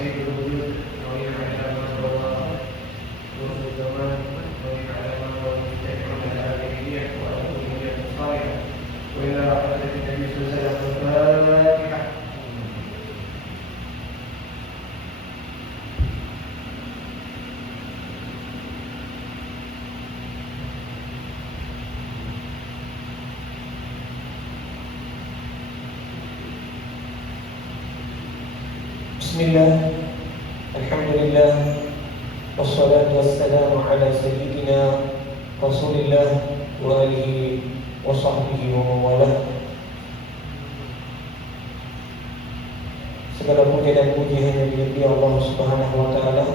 سيد الوجود وإن على ما هو نور الزمان وإن على ما هو مستحق على الآخرية والألوهية الصالحة وإلى حضرة النبي صلى الله عليه وسلم الفاتحة. Bismillah, alhamdulillah, wassalatu wassalamu ala sayyidina Rasulillah wa alihi wa sahbihi wa mawalah. Segala puja dan puji hanya milik Allah Subhanahu wa taala.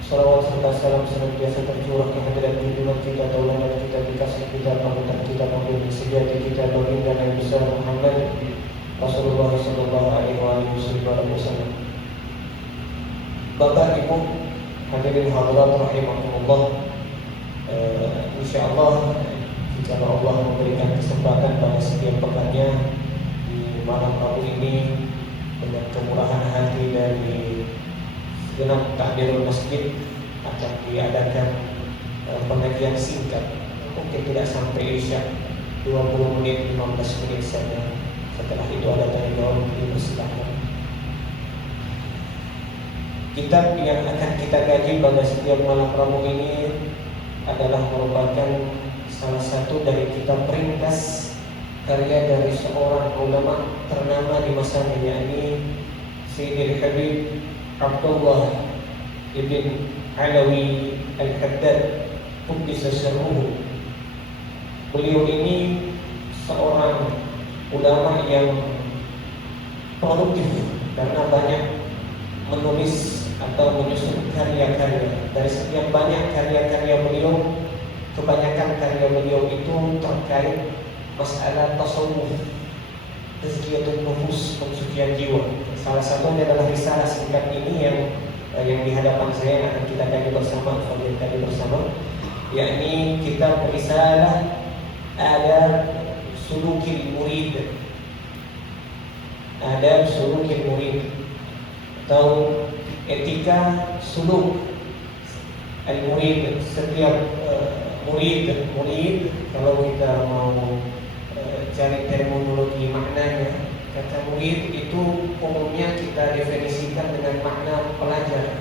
Salawat serta salam senantiasa tercurah ke hadirat junjungan kita, tauladan kita, kekasih kita, panutan kita, pemimpin sejati kita, baginda Nabi besar Muhammad Rasulullah sallallahu alaihi wasallam. Bapak Ibu hadirin hadirat rahimakumullah, insyaallah jika Allah memberikan kesempatan pada setiap pekannya di malam Rabu ini dengan kemurahan hati dari segenap takdirul masjid akan diadakan pengajian singkat, mungkin tidak sampai isya, 20 menit 15 menit saja. Setelah itu ada tanya jawab, dipersilakan. Kitab yang akan kita kaji pada setiap malam Rabu ini adalah merupakan salah satu dari kitab ringkas karya dari seorang ulama ternama di masanya, yakni Sayyidil Habib Abdullah ibn Alawi Al-Haddad Quddisa Sirruhu. Beliau ini seorang ulama yang produktif karena banyak menulis atau menyusun karya-karya. Dari sekian banyak karya-karya beliau, kebanyakan karya beliau itu terkait masalah tasawuf, tazkiyatun nufus, pensucian jiwa. Salah satunya adalah risalah singkat ini yang di hadapan saya akan kita kaji bersama, yakni kitab risalah ada sulukil murid, adab sulukil murid atau etika suluk al-murid. Setiap murid kalau kita mau cari terminologi maknanya, kata murid itu umumnya kita definisikan dengan makna pelajar,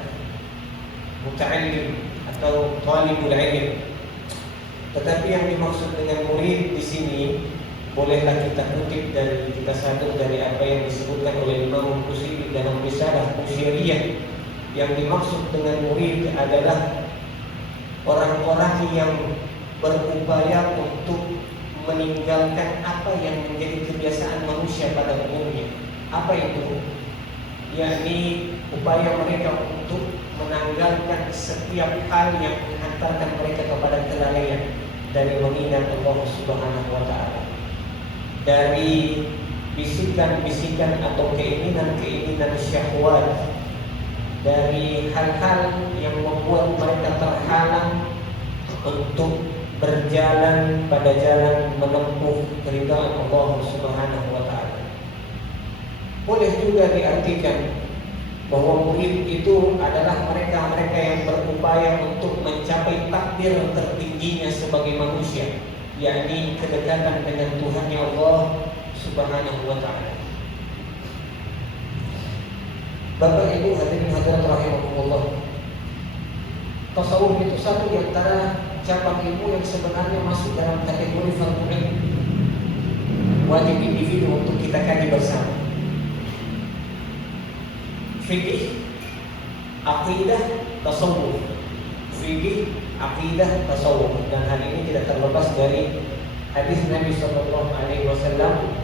muta'allim atau talibul ilm. Tetapi yang dimaksud dengan murid di sini bolehlah kita kutip dan kita sambung dari apa yang disebutkan oleh Imam Busiri dalam risalah Busiriyah. Yang dimaksud dengan murid adalah orang-orang yang berupaya untuk meninggalkan apa yang menjadi kebiasaan manusia pada umumnya. Apa itu? Yakni upaya mereka untuk menanggalkan setiap hal yang menghantarkan mereka kepada kelalaian dari mengingat Allah Subhanahu wa taala, dari bisikan-bisikan atau keinginan-keinginan syahwat, dari hal-hal yang membuat mereka terhalang untuk berjalan pada jalan menempuh keridhaan Allah Subhanahu wa taala. Boleh juga diartikan bahwa murid itu adalah mereka-mereka yang berupaya untuk mencapai takdir tertingginya sebagai manusia, yakni kedekatan dengan Tuhannya Allah Subhanahu wa taala. Bapak Ibu hadirin hadirat rahimakumullah, tasawuf itu satu di antara cabang ilmu yang sebenarnya masuk dalam kategori fardhu ain, wajib individu untuk kita kaji bersama. Fikih, aqidah, tasawuf. Fikih, aqidah, tasawuf. Dan hal ini tidak terlepas dari hadis Nabi sallallahu alaihi wasallam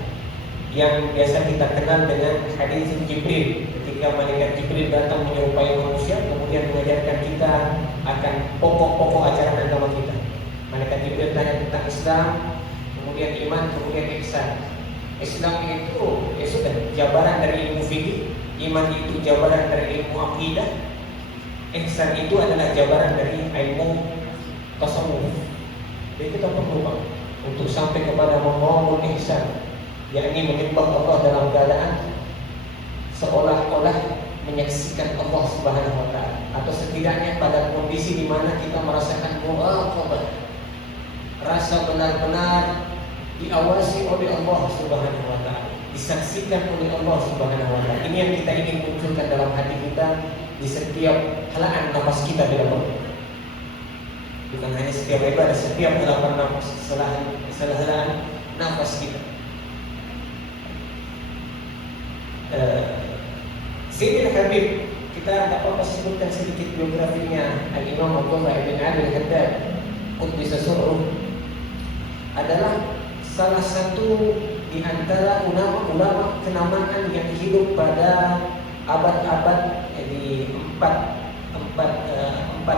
yang biasa kita kenal dengan hadis Jibril. Ketika malaikat Jibril datang menyerupai manusia, kemudian mengajarkan kita akan pokok-pokok ajaran agama kita. Malaikat Jibril tanya tentang Islam, kemudian iman, kemudian ihsan. Islam itu sudah jabaran dari ilmu fikih, iman itu jabaran dari ilmu aqidah, ihsan itu adalah jabaran dari ilmu tasawuf. Jadi kita perlu untuk sampai kepada maqamul ihsan, yakni menyembah Allah dalam keadaan seolah-olah menyaksikan Allah Subhanahu wa taala, atau setidaknya pada kondisi di mana kita merasakan muraqabah, rasa benar-benar diawasi oleh Allah Subhanahu wa taala, disaksikan oleh Allah Subhanahu wa taala. Ini yang kita ingin munculkan dalam hati kita di setiap helaan nafas kita di dalam. Bukan hanya setiap ibadah, setiap helapan nafas, helaan nafas kita. Sayyidina Habib, kita tak apa sebutkan sedikit biografinya. Al-Imam Abdullah ibn Ali al-Haddad Quddisa Sirruh adalah salah satu di antara ulama-ulama kenamaan yang hidup pada abad-abad di empat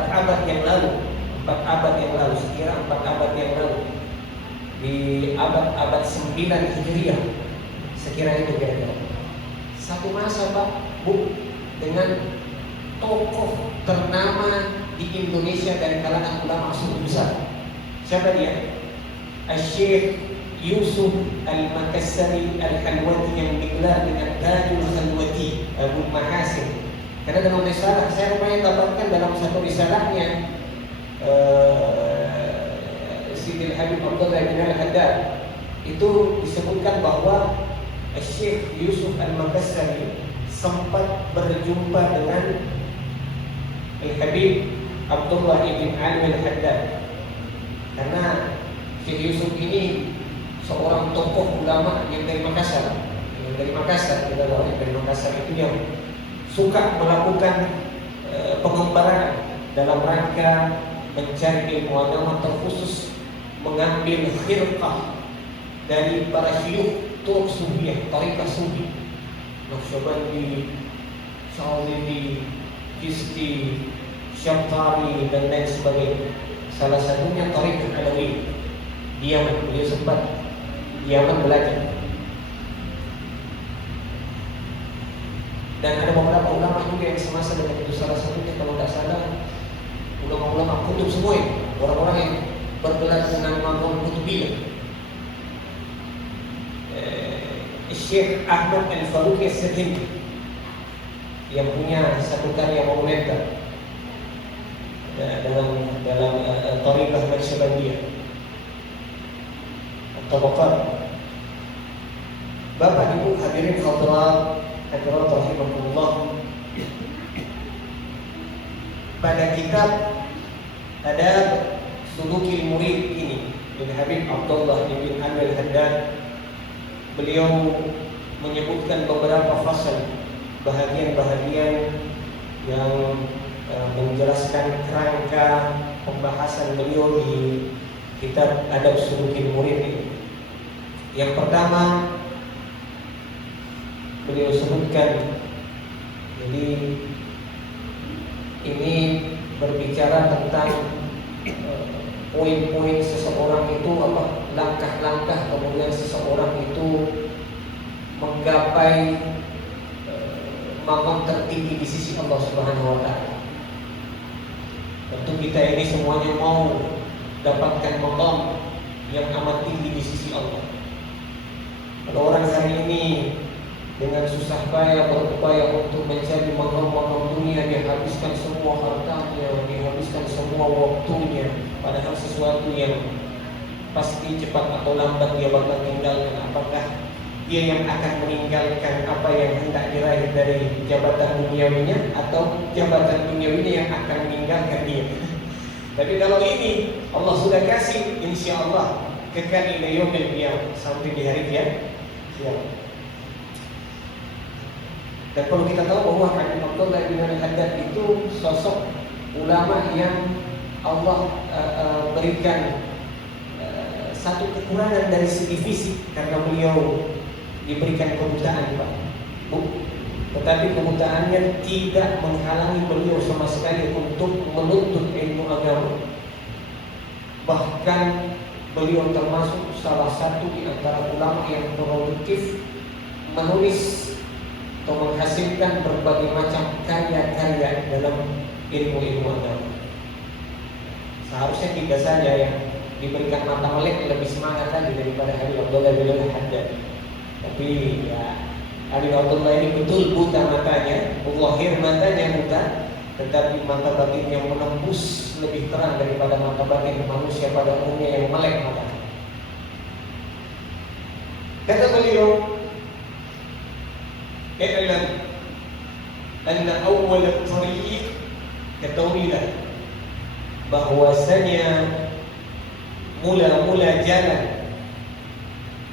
abad yang lalu, sekira 4 abad yang lalu, di abad 9 Hijriah, sekira itu kira-kira. Satu masa Pak Bu, dengan tokoh ternama di Indonesia dari kalangan ulama suku besar. Siapa dia? Syekh Yusuf Al-Makassari Al-Khalwati, yang digelar dengan Tajul Khalwati Abu Mahasin. Karena dalam risalah, saya rupanya dapatkan dalam satu risalahnya Sidil Habib Abdullah bin Al-Haddad, itu disebutkan bahwa Syekh Yusuf Al-Makassari sempat berjumpa dengan Al-Habib Abdullah bin Ali Al-Haddad. Karena Syekh Yusuf ini seorang tokoh ulama yang dari Makassar. Kita tahu dari Makassar itu yang suka melakukan pengembaraan dalam rangka mencari ilmu agama, terkhusus mengambil khirqah dari para syuyukh Turk Sufiyah, Tariqah Sufi, Naqsyabandi, Syadili, Chisti, Syafari dan lain sebagainya. Salah satunya Tariqah Alawi di Yaman. Beliau sempat di Yaman belajar. Dan ada beberapa ulama juga yang semasa dengan itu. Salah satunya kalau tidak salah ulama-ulama kutub semua ini, orang-orang yang bergelar dengan maqam kutubiyah. Syekh Ahmad Al-Faruqi As-Sirhindi yang punya satu karya monumental dalam Tariqah Naqsyabandiyah, Tabaqat. Bapak Ibu hadirin hadirat rahimakumullah, pada kitab Adab Sulukil Murid ini bin Habib Abdullah bin Ali Al-Haddad, beliau menyebutkan beberapa fasal, bahagian-bahagian yang menjelaskan kerangka pembahasan beliau di kitab Adab Sulukil Murid ini. Yang pertama beliau sebutkan, jadi ini berbicara tentang poin-poin seseorang itu, langkah-langkah kemudian seseorang itu menggapai maqam tertinggi di sisi Allah Subhanahu wa taala. Tentu kita ini semuanya mau dapatkan maqam yang amat tinggi di sisi Allah. Kalau orang hari ini dengan susah payah berupaya untuk mencari maqam-maqam dunia, dia habiskan semua hartanya, dia habiskan semua waktunya, padahal sesuatu yang pasti cepat atau lambat dia bakal tinggalkan. Apakah dia yang akan meninggalkan apa yang hendak diraih dari jabatan duniawinya, atau jabatan duniawinya yang akan meninggalkan dia? Tapi kalau ini Allah sudah kasih, insya Allah kekal ila yaumil qiyamah, sampai di hari kiamat. Dan perlu kita tahu bahwa Habib Abdullah bin Al-Haddad itu sosok ulama yang Allah berikan satu kekurangan dari segi fisik, karena beliau diberikan kebutaan, Pak Bu. Tetapi kebutaannya tidak menghalangi beliau sama sekali untuk menuntut ilmu agama. Bahkan beliau termasuk salah satu di antara ulama yang produktif, menulis atau menghasilkan berbagai macam karya-karya dalam ilmu-ilmu agama. Seharusnya kita saja yang diberikan mata melek lebih semangat lagi daripada Habib Abdullah bin Al-Haddad. Tapi ya Ali Abdullah ini betul buta matanya, zahir matanya buta, tetapi mata batinnya menembus lebih terang daripada mata batin manusia pada umumnya yang melek mata. Kata beliau, "I'lam anna awwal at-tariq," ketahuilah bahwasanya mula-mula jalan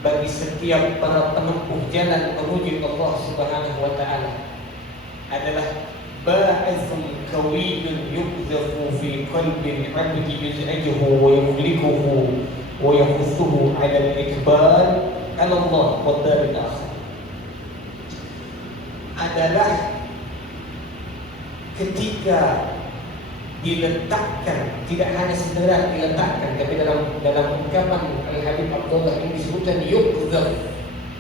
bagi setiap para penempuh jalan menuju Allah Subhanahu wa taala adalah ba'ithun qawiyyun yuqdhafu fi qalbi al-'abdi yuz'ajuhu wa yuhlikuhu wa yahuthuhu 'ala al-iqbal 'ala Allah wa dar al-akhir. Adalah ketika diletakkan, tidak hanya sekedar diletakkan, tapi dalam ungkapan Al-Habib Abdullah ini disebutkan yuqdzaf,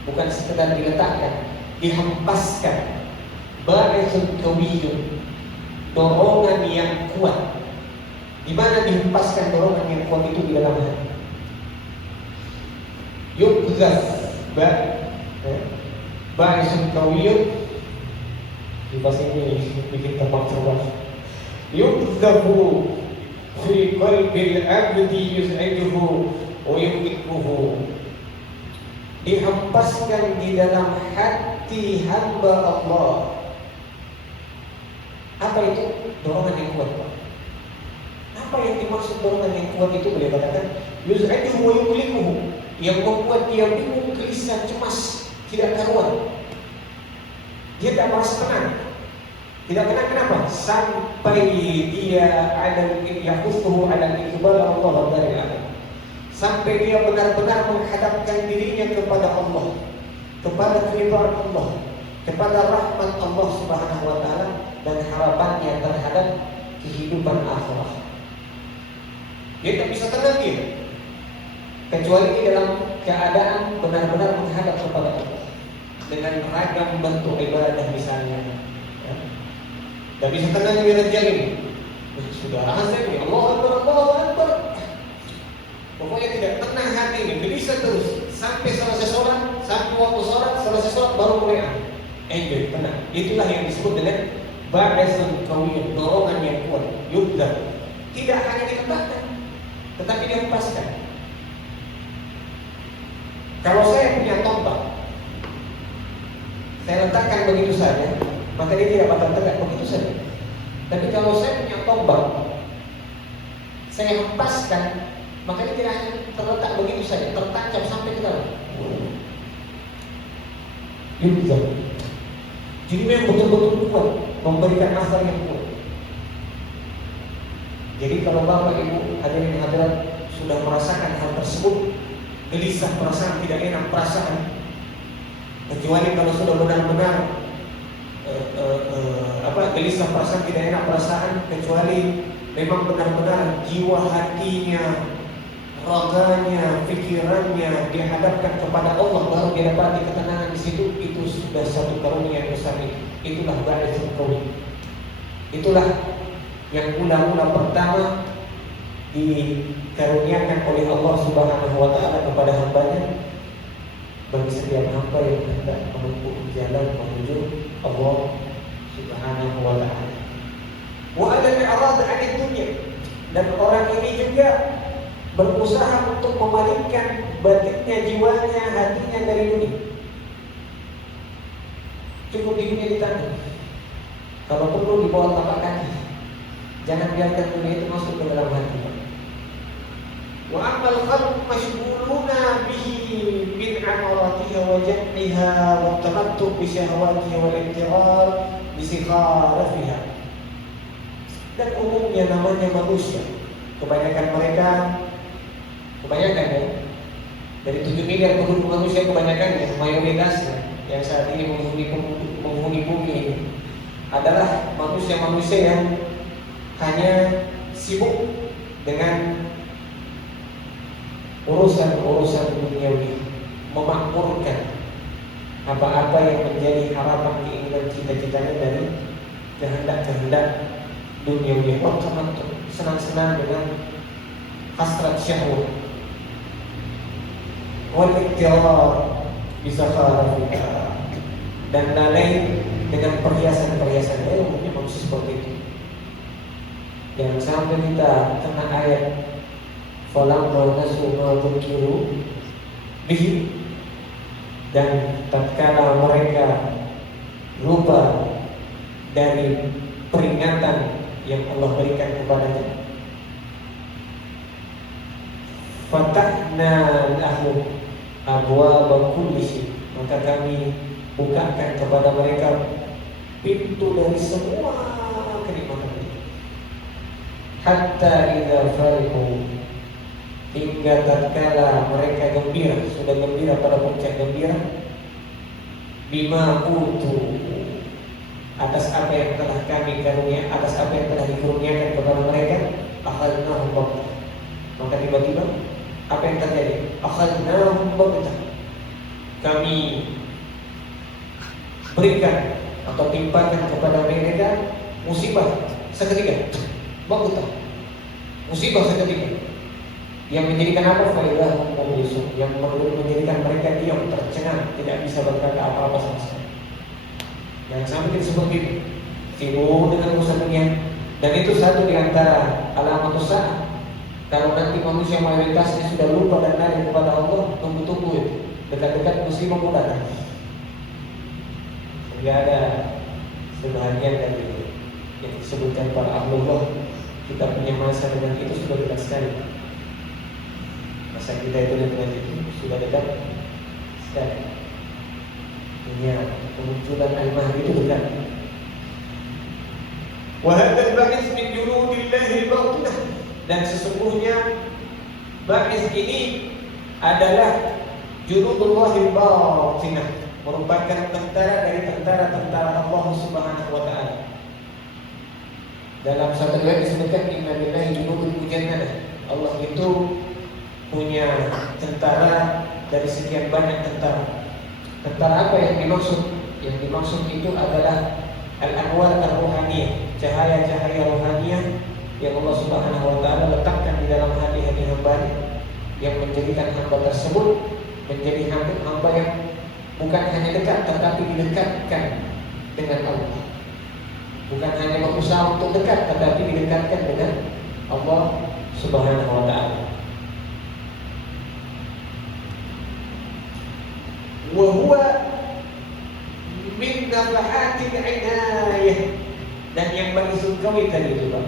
bukan sekedar diletakkan, dihempaskan. Ba'ithun qawiyyun, dorongan yang kuat. Di mana dihempaskan dorongan yang kuat itu? Di dalam hati. Yuqdzaf, ba'ithun qawiyyun, di bahasa ini bikin tambah cerdas. Yuqdhafu fi qalbi al-'abdi yuz'ajuhu wa yuhibbuhu, dihempaskan di dalam hati hamba Allah. Apa itu? Dorongan yang kuat. Apa yang dimaksud dorongan yang kuat itu? Beliau katakan yuz'ajuhu wa yuhibbuhu, yang membuat dia bingung, gelisah, cemas, tidak karuan. Dia tidak merasa tenang. Tidak tenang kenapa? Sampai dia ada yakhuthuhu 'ala al-iqbal Allah dari akhir. Sampai dia benar-benar menghadapkan dirinya kepada Allah, kepada keridhaan Allah, kepada rahmat Allah Subhanahu wa taala dan harapannya terhadap kehidupan akhirat. Dia tak bisa tenang dia, kecuali di dalam keadaan benar-benar menghadap kepada Allah dengan ragam bentuk ibadah misalnya. Tak bisa tenang di rajal ini. Sudah azan ya, Allahu Akbar, Allahu Akbar. Pokoknya tidak tenang hati ini, gelisah terus sampai selesai sholat, sampai waktu sholat, selesai sholat baru mulai enjoy, tenang. Itulah yang disebut dengan ba'ithun qawiyyun, dorongan yang kuat. Yuqdzaf, tidak hanya diletakkan, tetapi dihempaskan. Kalau saya punya tombak, saya letakkan begitu saja, maka dia tidak bakal tegak begitu saja. Tapi kalau saya punya tombak, saya hempaskan, maka dia tidak hanya terletak begitu saja, tertancap sampai ke dalam. Yuqdzaf. Jadi memang betul-betul kuat, memberikan asar yang kuat. Jadi kalau Bapak Ibu hadirin hadirat sudah merasakan hal tersebut, gelisah perasaan, tidak enak perasaan, kecuali kalau sudah benar-benar gelisah perasaan, tidak enak perasaan, kecuali memang benar-benar jiwa hatinya, raganya, pikirannya dihadapkan kepada Allah, baru dia dapat ketenangan di situ. Itu sudah satu karunia yang besar. Itulah ba'ithun qawiyyun. Itulah yang mula-mula pertama dikaruniakan oleh Allah Subhanahu wa taala kepada hambanya bagi setiap hamba yang hendak menempuh jalan menuju Allah Subhanahu wa taala. Wa ala al-i'rad 'anid dunya, dan orang ini juga berusaha untuk memalingkan batinnya, jiwanya, hatinya dari dunia. Cukup di dunia ditanggung, kalau perlu di bawah tapak kaki. Jangan biarkan dunia itu masuk ke dalam hati. Wa amal khalq mashghuluna bihi min amaratiha wa jam'iha wa tamattu bi syahawatiha wal intiqal bi sikharafiha. Dan umumnya namanya manusia, kebanyakan mereka, kebanyakan ya, dari 7 miliar penduduk manusia, kebanyakan ya, mayoritasnya yang saat ini menghuni bumi ini adalah manusia-manusia yang hanya sibuk dengan urusan-urusan duniawi, memakmurkan apa-apa yang menjadi harapan, keinginan, cita-citanya dari kehendak-kehendak duniawi. Waktu senang-senang dengan hasrat syahwat, wal iktirar bisa kharafika, dan lain dengan perhiasan-perhiasan. Umumnya manusia seperti itu. Jangan sampai kita kena ayat falamma nasu ma dzukiru bihi, dan tatkala mereka lupa dari peringatan yang Allah berikan kepadanya, fatahna lahum abwaaba kulli syai', maka kami bukakan kepada mereka pintu dari semua kenikmatan itu. Hatta idza farihu, hingga tatkala mereka gembira, sudah gembira pada puncak gembira, bima utu, atas apa yang telah kami karunia, atas apa yang telah dikurniakan kepada mereka, akhadnahum baghtah, maka tiba-tiba apa yang terjadi? Akhadnahum baghtah, kami berikan atau timpakan kepada mereka musibah seketika, baghtah, musibah seketika, yang menjadikan apa? Faidahum mublisun, yang menjadikan mereka diam, tercengang, tidak bisa berkata apa-apa sama sekali. Jangan sampai kita seperti itu, sibuk dengan urusan dunia. Dan itu satu di antara alamat usaha. Kalau nanti manusia mayoritasnya sudah lupa dan lari kepada Allah, tunggu-tunggu itu, dekat-dekat musibah pun datang. Tidak ada sebahagian dari yang disebutkan para ahlullah, kita punya masa dengan itu sudah dekat sekali. Masa kita itu dengan itu sudah dekat sekali. Dunia kemunculan al-mahdi itu dekat. Wa hadzal ba'its min junudillahi al-batinah, dan sesungguhnya ba'its ini adalah junudullahi al-batinah, merupakan tentara dari tentara-tentara Allah Subhanahu wa taala. Dalam satu riwayat disebutkan inna lillahi junudun mujannadah, Allah itu punya tentara dari sekian banyak tentara. Tentara apa yang dimaksud? Yang dimaksud itu adalah al-anwar ar-ruhaniyah, cahaya-cahaya rohaniyah yang Allah Subhanahu wa taala letakkan di dalam hati-hati hamba, yang menjadikan hamba tersebut menjadi hamba yang bukan hanya dekat tetapi didekatkan dengan Allah. Bukan hanya berusaha untuk dekat tetapi didekatkan dengan Allah Subhanahu wa taala. Wa huwa min nafahatil inayah, dan yang bagi surgawi tadi itu Pak,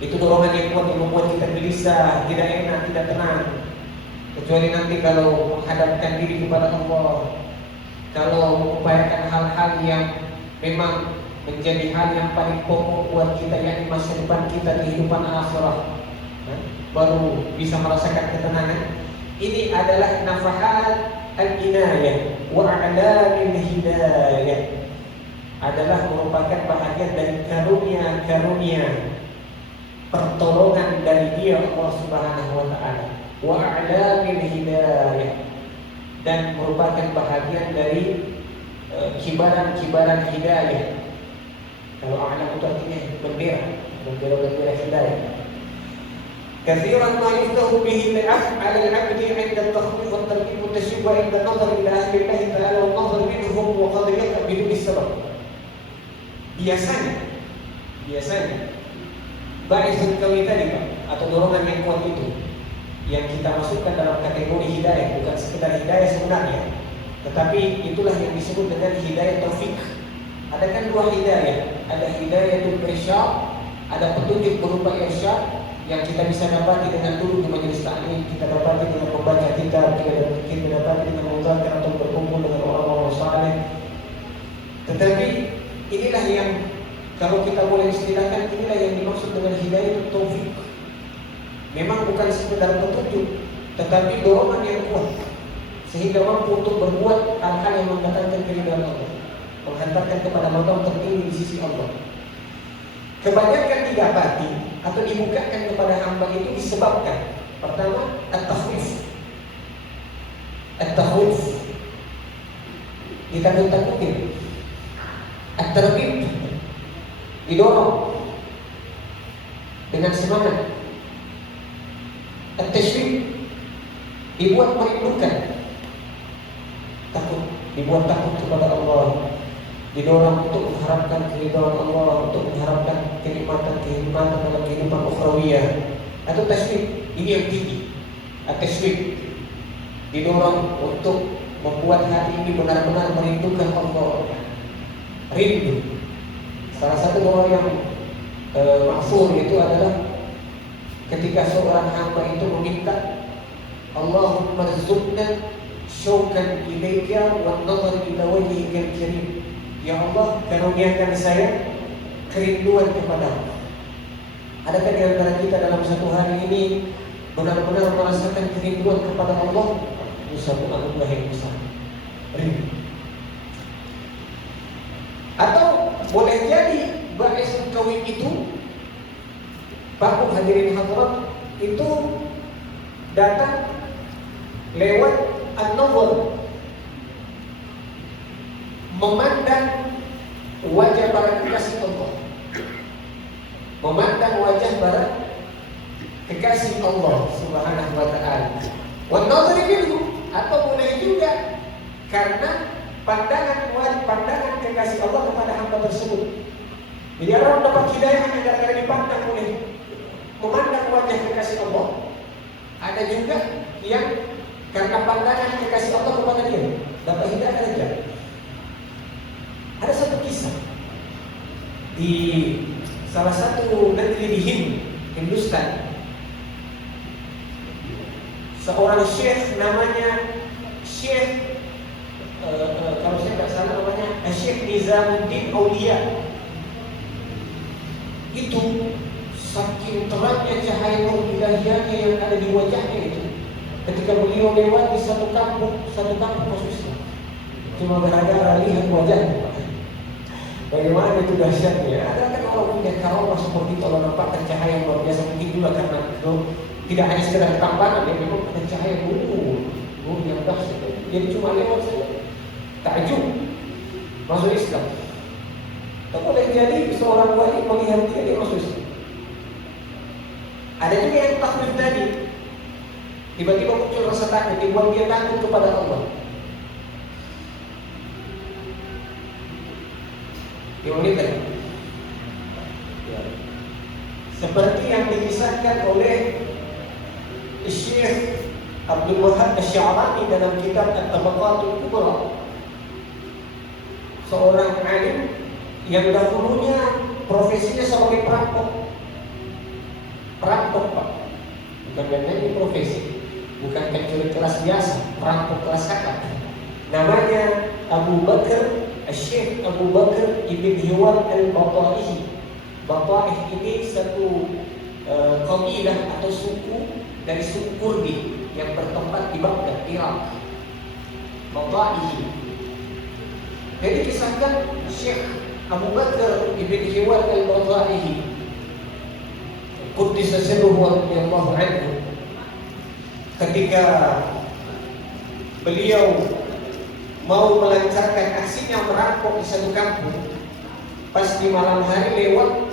itu dorongan yang kuat yang membuat kita gelisah, tidak enak, tidak tenang. Kecuali nanti kalau menghadapkan diri kepada Allah, kalau mengupayakan hal-hal yang memang menjadi hal yang paling pokok buat kita, yakni masa depan kita, kehidupan akhirah, baru bisa merasakan ketenangan. Ini adalah nafahat al-inayah wa a'lamil hidayah, adalah merupakan bahagian dari karunia-karunia pertolongan dari Dia Allah Subhanahu wa taala, wa a'lamil hidayah, dan merupakan bahagian dari kibaran-kibaran hidayah. Kalau a'lam itu artinya bendera hidayah. كثيرا ما يفتح به على العبد عند التخويف والترغيب والتشريع وعند النظر الى اهل الله تعالى والنظر منهم وقضيتهم بدون السبب. Biasanya ba'itsul qawi tadi Pak, atau dorongan yang kuat itu yang kita masukkan dalam kategori hidayah, bukan sekedar hidayah sebenarnya, tetapi itulah yang disebut dengan hidayah taufik. Ada kan dua hidayah, ada hidayatul irsyad, ada petunjuk berupa irsyad yang kita bisa dapati dengan dulu di majelis taklim, kita dapati dengan membaca kitab, kita dapati dengan mengucapkan atau berkumpul dengan orang-orang saleh. Tetapi inilah yang kalau kita boleh istilahkan, inilah yang dimaksud dengan hidayah taufik. Memang bukan sekedar petunjuk, tetapi dorongan yang kuat sehingga mampu untuk berbuat hal-hal yang mendatangkan keridhaan Allah, menghantarkan kepada maqam tertinggi di sisi Allah. Kebanyakan didapati atau dibukakan kepada hamba itu disebabkan pertama at-takhwif, ditakut-takutin, at-targhib, didorong dengan semangat, at-tashwik, dibuat merindukan, takut. dibuat takut kepada Allah, didorong untuk mengharapkan keridhaan Allah, untuk mengharapkan kenikmatan kehidupan dalam kehidupan ukhrawiyah, atau tasbih ini yang tinggi. Tasbih didorong untuk membuat hati ini benar-benar merindukan Allah, rindu. Salah satu orang yang maksur itu adalah ketika seorang hamba itu meminta, Allahumma rzuqna syauqan ilaika wa nadhar ila wajhikal karim. Ya Allah, karuniakan saya kerinduan kepadamu. Adakah di antara kita dalam satu hari ini benar-benar merasakan kerinduan kepada Allah? Itu satu anugerah yang besar. Rindu. Atau boleh jadi ba'isul kawin itu, Bapak hadirin hadirat, itu datang lewat an-nazar, memandang wajah para kekasih Allah, memandang wajah para kekasih Allah Subhanahu wa ta'ala. Wa nadhari minhu, atau boleh juga karena pandangan kekasih Allah kepada hamba tersebut. Jadi orang dapat hidayah hanya gara-gara dipandang oleh memandang wajah kekasih Allah. Ada juga yang karena pandangan kekasih Allah kepada dia dapat hidayah saja. Ada satu kisah di salah satu negeri di Hindustan. Seorang syekh namanya Syekh kalau saya tidak salah namanya Syekh Nizamuddin Aulia. Itu saking terangnya cahaya nur ilahiyahnya yang ada di wajahnya itu, ketika beliau lewat di satu kampung masuk Islam. Cuma gara-gara lihat wajahnya. Bagaimana itu dahsyatnya? Ada kan orang punya karamah seperti itu, Allah nampakkan cahaya yang luar biasa. Mungkin juga karena itu tidak hanya sekedar tambahan, ya memang ada cahaya nur yang dahsyat. Jadi cuma lewat saja, takjub masuk Islam. Tak boleh jadi seorang wali melihat dia masuk Islam. Ada juga yang takut tadi, tiba-tiba muncul rasa takut, dibuat dia takut kepada Allah. Diulikan seperti yang dikisahkan oleh Syekh Abdul Wahab Asy-Sya'rani dalam kitab At-Tabaqatul Kubra. Seorang alim yang dahulunya profesinya sebagai perampok Pak, bukan ini profesi, bukan pencuri kelas biasa, perampok kelas kakak. Namanya Abu Bakar Syekh Abu Bakar Ibn Hiwal Al-Bataihi. Bataihi ini satu kabilah atau suku dari suku Kurdi yang bertempat di Baghdad, Irak. Bataihi. Jadi kisahkan Syekh Abu Bakar Ibn Hiwal Al-Bataihi, Quddisa sirruhu radhiyallahu anhu, ketika beliau mau melancarkan aksinya merampok di satu kampung, pas di malam hari lewat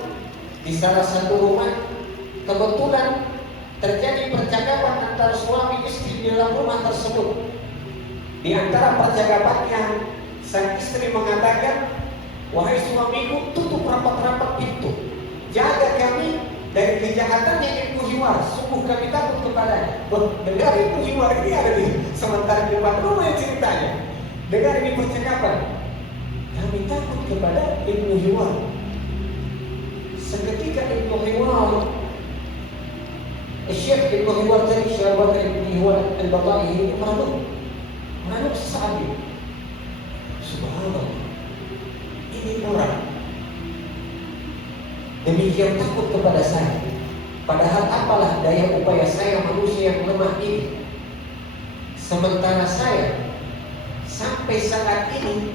di salah satu rumah, kebetulan terjadi percakapan antara suami istri di dalam rumah tersebut. Di antara percakapannya, sang istri mengatakan, "Wahai suamiku, tutup rapat-rapat pintu, jaga kami dari kejahatannya Ibnu Hiwar, sungguh kami takut kepadanya." Dengar Ibnu Hiwar ini ada di sementara di depan rumah yang ceritanya. Dengar ini percakapan, kami takut kepada Ibnu Hiwar. Seketika Ibnu Hiwar, Syekh Ibnu Hiwar tadi, Syekh Bakar Ibnu Hiwar Al-Bataihi ini malu sesaat itu. Subhanallah, ini orang demikian takut kepada saya, padahal apalah daya upaya saya manusia yang lemah ini. Sementara saya sampai saat ini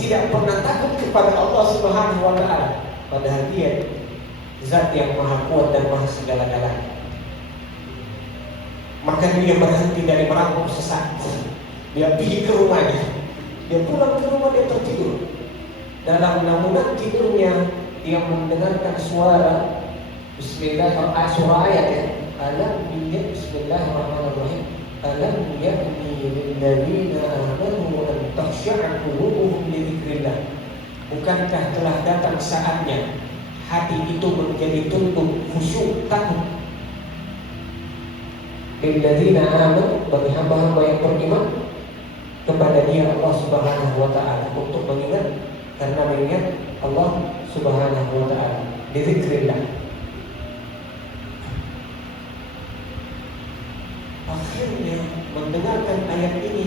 tidak pernah takut kepada Allah Subhanahu wa ta'ala, padahal dia zat yang maha kuat dan maha segala-galanya. Maka dia berhenti dari merampok sesaat. Dia pergi ke rumahnya, dia pulang ke rumah, dia tertidur. Dalam namunan tidurnya dia mendengarkan suara Bismillahirrahmanirrahim, surah ayat ya, alam ya, Bismillahirrahmanirrahim, alam ya'ni lil ladzina amanu an takhsha khashi'at qulubuhum li dzikrillah. Bukankah telah datang saatnya hati itu menjadi tunduk, khusyuk, takut. Lilladzina amanu, bagi hamba-hamba yang beriman kepada Dia Allah Subhanahu wa taala, untuk mengingat, karena mengingat Allah Subhanahu wa taala di dzikrillah. Akhirnya mendengarkan ayat ini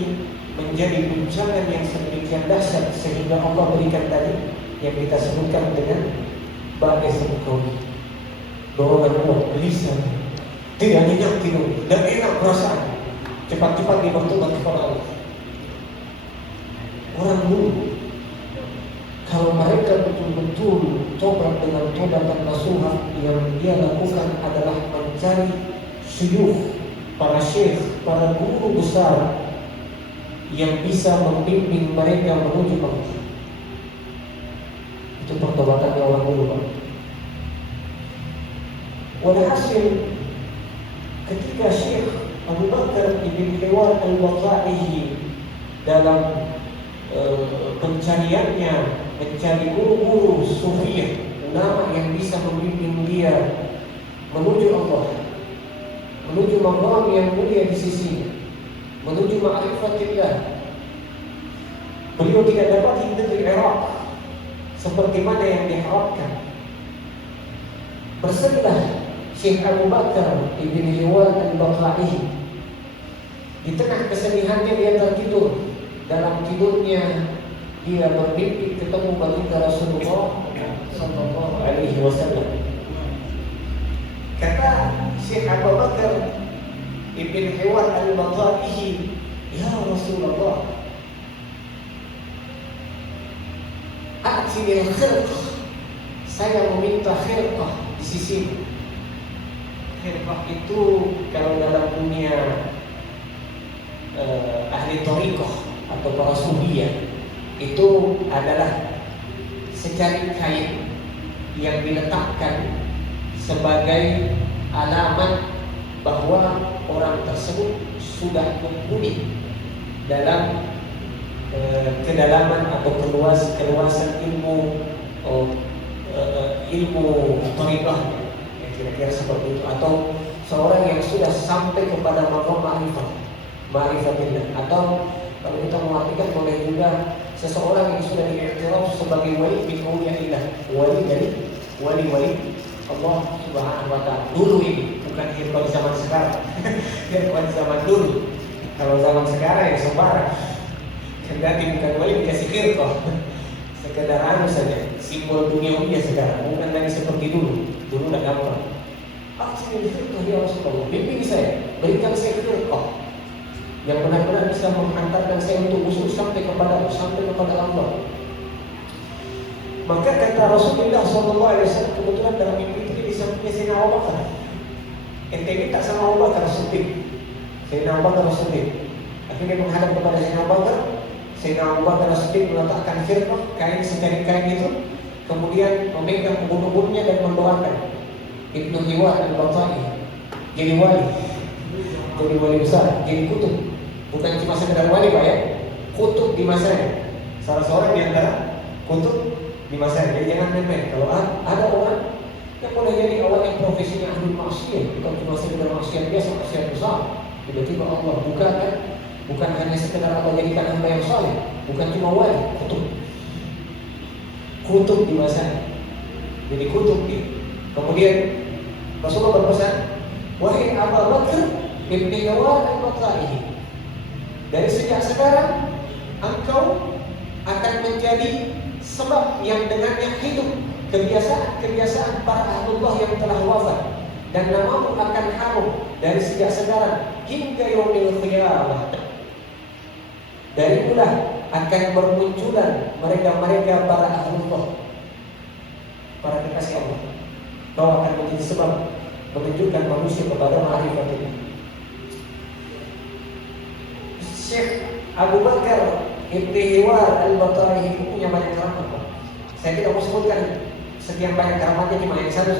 menjadi guncangan yang sedemikian dahsyat sehingga Allah berikan tadi yang kita sebutkan dengan ba'ithul qawi, dorongan kuat, gelisah, tidak nyenyak tidur, dan enak perasaan, cepat-cepat dia bertobat kepada Allah. Orang dulu kalau mereka betul-betul tobat dengan tobatan nasuha, yang dia lakukan adalah mencari syuyukh, para syekh, para guru besar yang bisa membimbing mereka menuju Allah. Itu pertobatannya orang dulu, Pak. Walhasil ketika Syekh Abu Bakar Ibn Hiwar Al-Watta'i dalam pencariannya mencari guru-guru sufiyah, ulama yang bisa membimbing dia menuju Allah, menuju maqam yang mulia di sisinya, menuju ma'rifatillah. Beliau tidak dapat hidup di Irak seperti mana yang diharapkan. Bersedihlah Syekh Abu Bakar Ibn Hiwal Al-Watta'i. Di tengah kesedihannya dia tertidur. Dalam tidurnya dia bermimpi ketemu baginda Rasulullah sallallahu alaihi wasallam. Kata Syekh Abu Bakar Ibn Hiwal Al-Watta'i, "Ya Rasulullah, a'tinil khirqah." Saya meminta khirqah di sisimu. Khirqah itu kalau dalam dunia ahli thariqah atau para sufiyah itu adalah secari kain yang diletakkan sebagai alamat bahwa orang tersebut sudah mumpuni dalam kedalaman atau keluasan ilmu thariqah, ya, kira-kira seperti itu, atau seorang yang sudah sampai kepada maqam ma'rifatillah, atau kalau kita mengartikan boleh juga seseorang yang sudah diiktiraf sebagai wali min auliyaillah, wali dari wali-wali Allah Subhanahu wa taala. Dulu ini bukan hirqah zaman sekarang. Hirqah zaman dulu. Kalau zaman sekarang ya sembarang. Kendati bukan wali dikasih hirqah. Sekedar anu saja, simbol duniawinya sekarang, bukan lagi seperti dulu. Dulu udah gampang. Akhirnya hirqah ya Rasulullah, bimbing saya, berikan saya hirqah yang benar-benar bisa menghantarkan saya untuk usul sampai kepada Allah. Maka kata Rasulullah SAW, kebetulan dalam mimpi itu di sampingnya Sayyidina Abu Bakar. Ente minta sama Abu Bakar Siddiq, Sayyidina Abu Bakar Siddiq. Akhirnya menghadap kepada Sayyidina Abu Bakar. Sayyidina Abu Bakar Siddiq meletakkan khirqah, kain secari kain itu, kemudian memegang ubun-ubunnya dan mendoakan Ibnu Hiwar Al-Watta'i jadi wali besar, jadi kutub. Bukan cuma sekedar wali, Pak, ya, kutub di masanya, salah seorang di antara kutub di masanya. Jadi jangan main-main. Kalau ada orang yang boleh jadi orang yang profesinya ahli maksiat, bukan cuma sekedar maksiat biasa, maksiat besar, tiba-tiba Allah bukan hanya sekedar Allah jadikan hamba yang saleh, bukan cuma wali, kutub di masanya, jadi kutub dia. Kemudian Rasulullah berpesan, "Wahai Abu Bakar Ibn Hiwar Al-Watta'i, dari sejak sekarang engkau akan menjadi sebab yang dengannya hidup kebiasaan para ahlullah yang telah wafat, dan namamu akan harum dari sejak sekarang hingga yaumil qiyamah. Darimulah akan bermunculan mereka para ahlullah, para kekasih Allah. Kau akan menjadi sebab menunjukkan manusia kepada ma'rifatillah." Syekh Abu Bakar Ibn Hiwar Al-Watta'i itu punya banyak keramat, Pak. Saya tidak mau sebutkan sekian banyak keramatnya, cuma yang satu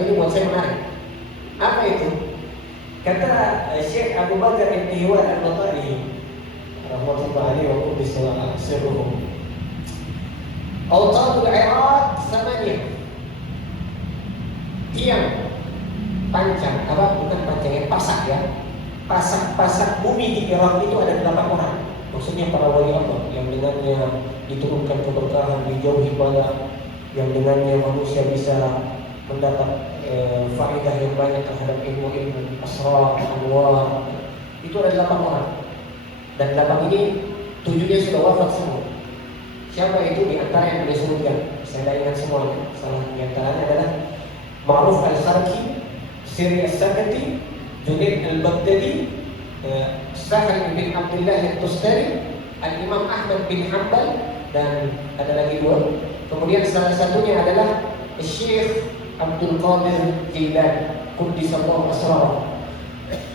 ini buat saya menarik. Apa itu? Kata Syekh Abu Bakar Ibn Hiwar Al-Watta'i, rahmatullah alaihi wa qudisa sirruhu. Awtadul Iraq samaniyah. Tiang panjang, bukan panjang ya, pasak ya. Pasak bumi di Irak itu ada 8 orang. Maksudnya para wali Allah yang dengannya diturunkan keberkahan, dijauhi bala, yang dengannya manusia bisa mendapat faedah yang banyak terhadap ilmu-ilmu asrar, anwar. Itu ada 8 orang. Dan 8 ini 7-nya sudah wafat semua. Siapa itu? Di antara yang boleh sebutkan, saya tidak ingat semuanya. Salah di antaranya adalah Ma'ruf al-Kharki, Siri al-Sakati, Junaid al-Baghdadi, Sahal bin Abdullah al-Tustari, Al-Imam Ahmad bin Hanbal, dan ada lagi 2. Kemudian salah satunya adalah Syekh Abdul Qadir Jilani, Quddisallahu asrarah.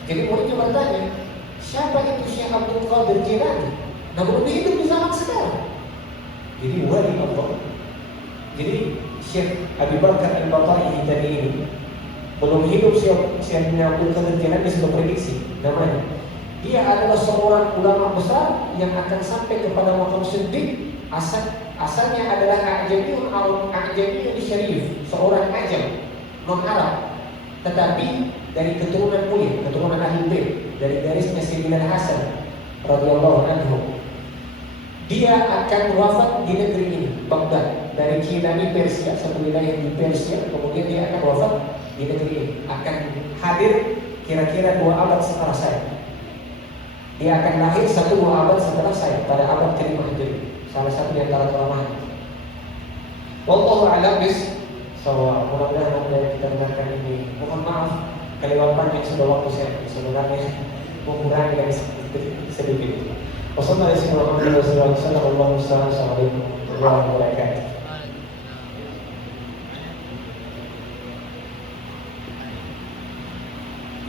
Jadi muridnya bertanya, siapa itu Syekh Abdul Qadir Jilani? Nah, belum hidup di zaman sekarang. Jadi wali Allah. Jadi Syekh Abi Bakar Al-Bata'i tadi ini belum hidup. Syekh Abdul Qadir Jilani sudah prediksi namanya. Dia adalah seorang ulama besar yang akan sampai kepada maqam siddiq. Asalnya adalah A'jamiyun Syarif, seorang Ajam non Arab, tetapi dari keturunan mulia, keturunan Ahli Bait, dari garisnya Sayyidina Hasan radhiyallahu anhu. Dia akan wafat di negeri ini, Baghdad, dari Kilani Persia, satu wilayah di Persia. Kemudian dia akan wafat di negeri ini, akan hadir kira-kira 2 abad setelah saya. Dia akan lahir 1-2 abad setelah saya, pada abad ke-5 Hijri. Salah satu di antara ulama. Wallahu a'lam bissawab. Mudah-mudahan apa yang kita dengarkan ini, mohon maaf kelewatan yang sudah waktu saya sebenarnya mengurangi yang sedikit. Wassalamualaikum warahmatullahi wabarakatuh.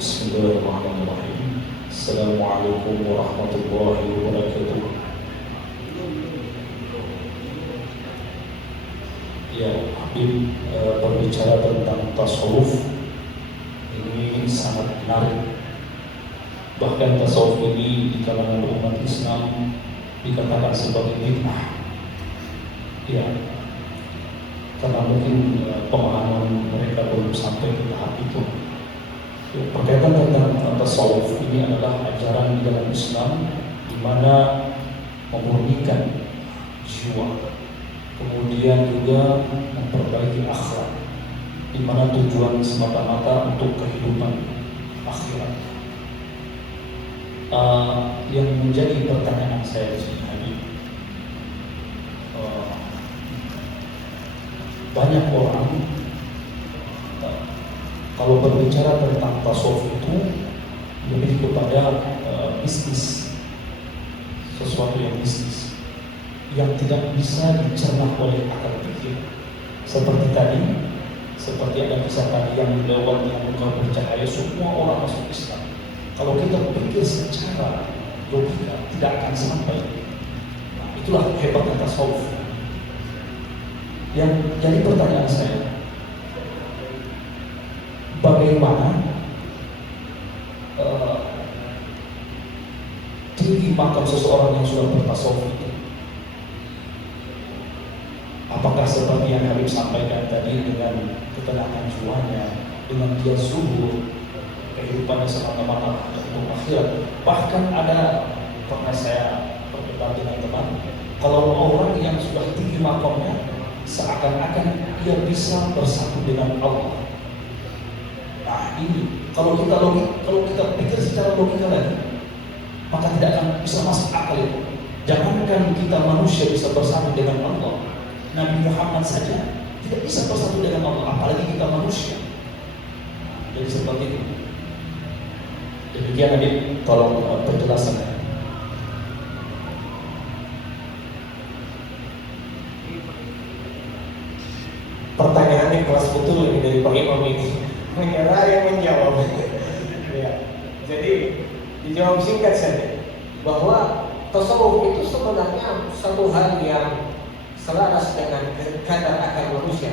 Bismillahirrahmanirrahim. Assalamualaikum warahmatullahi wabarakatuh. Ya, Habib berbicara tentang tasawuf ini sangat menarik. Bahkan tasawuf ini di kalangan umat Islam dikatakan sebagai bid'ah. Ya, karena mungkin pemahaman mereka belum sampai ke tahap itu. Ya, berkaitan tentang tasawuf ini adalah ajaran di dalam Islam di mana memurnikan jiwa, kemudian juga memperbaiki akhlak, di mana tujuan semata-mata untuk kehidupan akhirat. Yang menjadi pertanyaan saya di sini, Habib, banyak orang kalau berbicara tentang tasawuf itu lebih kepada bisnis, sesuatu yang bisnis, yang tidak bisa dicerna oleh akal pikir. Seperti tadi, seperti ada kisah tadi yang lewat yang bukan bercahaya, semua orang masuk Islam. Kalau kita pikir secara logika tidak akan sampai. Nah, itulah hebatnya tasawuf. Yang jadi pertanyaan saya, bagaimana tinggi makam seseorang yang sudah bertasawuf itu? Apakah seperti yang Habib sampaikan tadi, dengan ketenangan jiwanya, dengan dia zuhud, kehidupannya semata-mata untuk akhirat? Bahkan ada, pernah saya berdebat dengan teman, kalau orang yang sudah tinggi makamnya, seakan-akan dia bisa bersatu dengan Allah. Nah ini, kalau kita pikir secara logika lagi, maka tidak akan bisa masuk akal itu. Jangankan kita manusia bisa bersatu dengan Allah, Nabi Muhammad saja tidak bisa bersatu dengan Allah, apalagi kita manusia. Jadi seperti itu. Demikian Habib, tolong penjelasan. Pertanyaannya kelas betul ini dari Pak Imam ini. Menyerah yang menjawab. Ya. Jadi dijawab singkat saja bahwa tasawuf itu sebenarnya satu hal yang selaras dengan kadar akal manusia.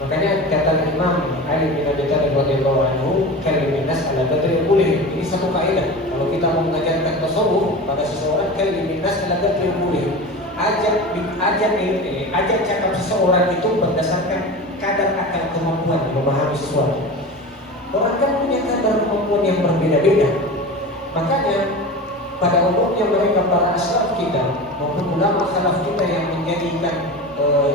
Makanya kata Imam Ali bin Abi Thalib radhiyallahu anhu, kalimin nas ala qadri uqulihim. Ini satu kaidah. Kalau kita mau mengajarkan tasawuf pada seseorang, kalimin nas ala qadri uqulihim. Ajak cakap seseorang itu berdasarkan kadar akal kemampuan memahami sesuatu. Orang kan punya kadar kemampuan yang berbeda-beda. Makanya pada umumnya mereka para aslaf kita maupun ulama khalaf kita yang menjadikan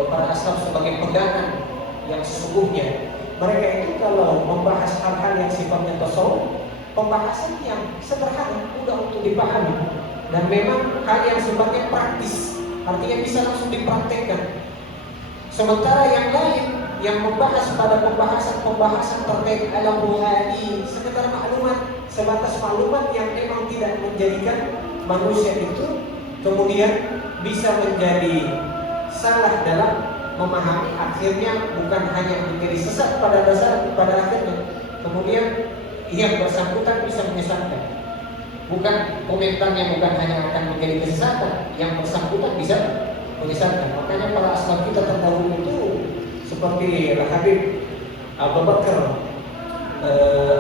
para aslaf sebagai pegangan yang sesungguhnya, mereka itu kalau membahas hal-hal yang sifatnya tasawuf, pembahasan yang sederhana, mudah untuk dipahami, dan memang hal yang sifatnya praktis, artinya bisa langsung dipraktekkan. Sementara yang lain yang membahas pada pembahasan terkait alam rohani, sekedar maklumat, sebatas maklumat yang memang tidak menjadikan manusia itu kemudian bisa menjadi salah dalam memahami, akhirnya bukan hanya menjadi sesat pada akhirnya, kemudian yang bersangkutan bisa menyesatkan. Bukan komentarnya bukan hanya akan menjadi kesesatan, yang bersangkutan bisa menyesatkan. Makanya para aslaf kita terdahulu itu seperti Habib Abu Bakar,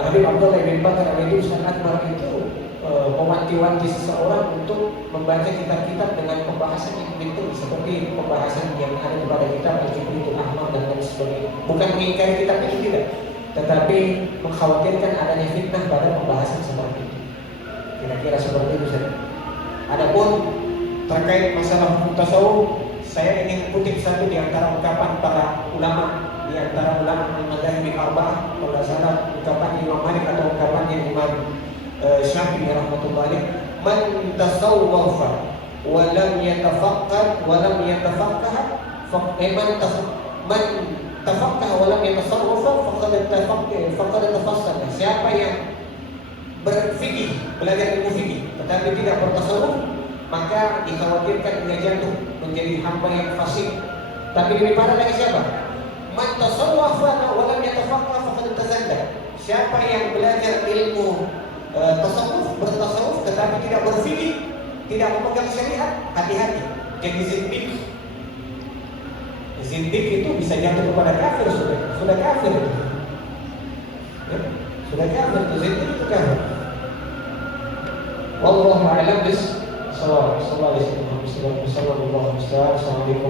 Habib Abdullah bin Bakar Al-Ustaz Akbar itu mewanti-wanti seseorang untuk membaca kitab-kitab dengan pembahasan yang detail, seperti pembahasan yang ada pada kitab Al-Jibritul Ahmad dan lain sebagainya. Bukan mengingkari kitab itu tidak, tetapi mengkhawatirkan adanya fitnah pada pembahasan seperti itu. Kira-kira seperti itu saja. Adapun terkait masalah tasawuf, saya ingin kutip satu di antara ungkapan para ulama, di antara ulama al-madzhab al-arba'ah, kalau salah ucapan Imam Malik atau ucapannya Imam Syafi'i rahmatullahi, man tasawwafa wa lam yatafaqqah wa lam yatafaqqah man tafaqqah wa lam yatasawwafa faqad tafassara. Siapa yang berfikih, belajar ilmu fikih tetapi tidak bertasawuf, maka dikhawatirkan dia jatuh menjadi hamba yang fasik. Tapi lebih parah lagi siapa? Man tasawwafa wa lam yatafaqqah faqad tazanda. Siapa yang belajar ilmu tasawuf, bertasawuf tetapi tidak berfikih, tidak memegang syariat, hati-hati, jadi zindik. Zindik itu bisa jatuh kepada kafir, sudah kafir. Ya, sudah kafir, itu zindik itu kafir. Wallahu a'lam bis-shawab. Assalamualaikum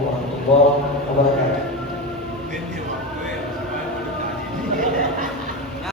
warahmatullahi wabarakatuh.